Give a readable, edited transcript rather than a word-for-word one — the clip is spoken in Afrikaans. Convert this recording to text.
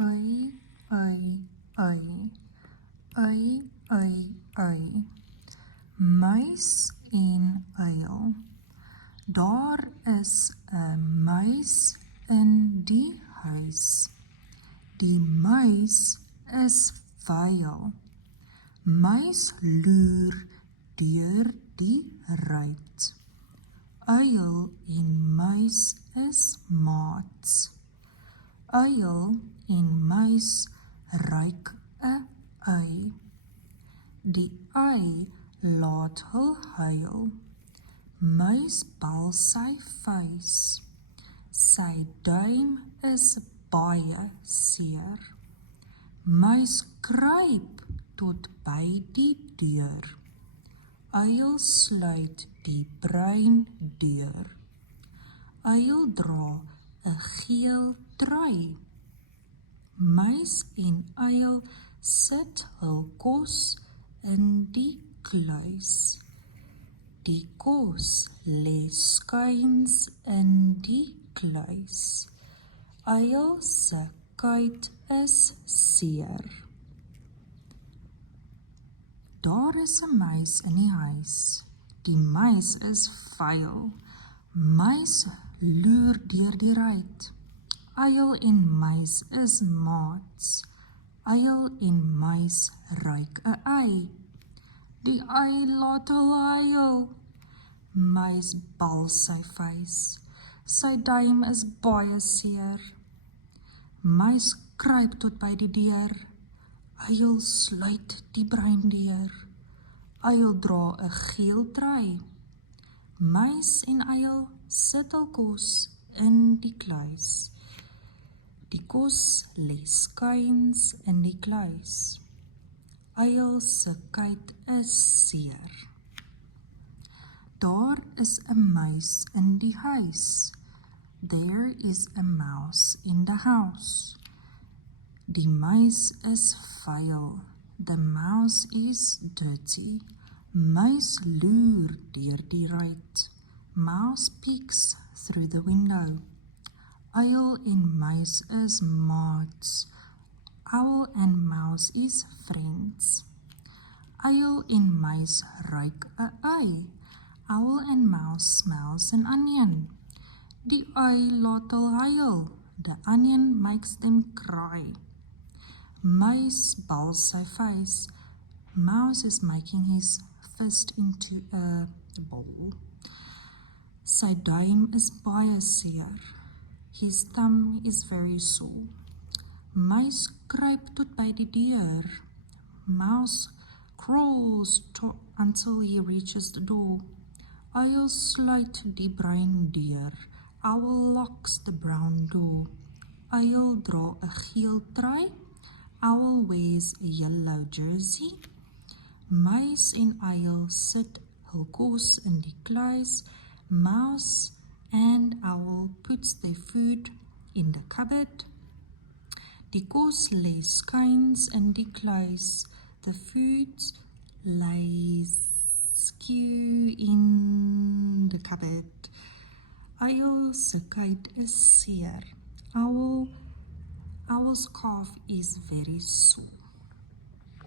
Ui, ui, ui. Ui, ui, ui. Muis en uil. Daar is 'n muis in die huis. Die muis is vuil. Muis loer deur die ruit. Uil en muis is maats. Uil en muis ruik 'n ui. Die ui laat hul huil. Muis bal sy vuis. Sy duim is baie seer. Muis kruip tot by die deur. Uil sluit die bruin deur. Uil dra 'n geel trui. Muis en uil sit hul kos in die kluis. Die kos lê skuins in die kluis. Uil se kuit is seer. Daar is 'n muis in die huis. Die muis is vuil. Muis loer deur die ruit. Uil en muis is maats. Uil en muis ruik 'n ui. Die ui laat hul huil. Muis bal sy vuis. Sy duim is baie seer. Muis kruip tot by die deur. Uil sluit die bruin deur. Uil dra 'n geel trui. Muis en uil sit hul kos in die kluis. Die kos lê skuins in die kluis. Uil se kuit is seer. Daar is 'n muis in die huis. There is a mouse in the house. Die muis is vuil. The mouse is dirty. Muis loer deur die ruit. Mouse peeks through the window. Uil en muis is maats. Owl and mouse is friends. Uil en muis ruik 'n ui. Owl and mouse smells an onion. Die ui laat hul huil. The onion makes them cry. Muis bal sy vuis. Mouse is making his fist into a bowl. Sy duim is baie seer. His thumb is very sore. Muis kruip tot by die deur. Mouse crawls until he reaches the door. Uil sluit die bruin deur. Owl locks the brown door. Uil dra 'n geel trui. Owl wears a yellow jersey. Muis en uil sit hul kos in die kluis. Mouse and owl puts their food in the cupboard. Die kos lê skuins in die kluis. The food lays skew in the cupboard. Uil se kuit is seer. Owl's calf is very sore.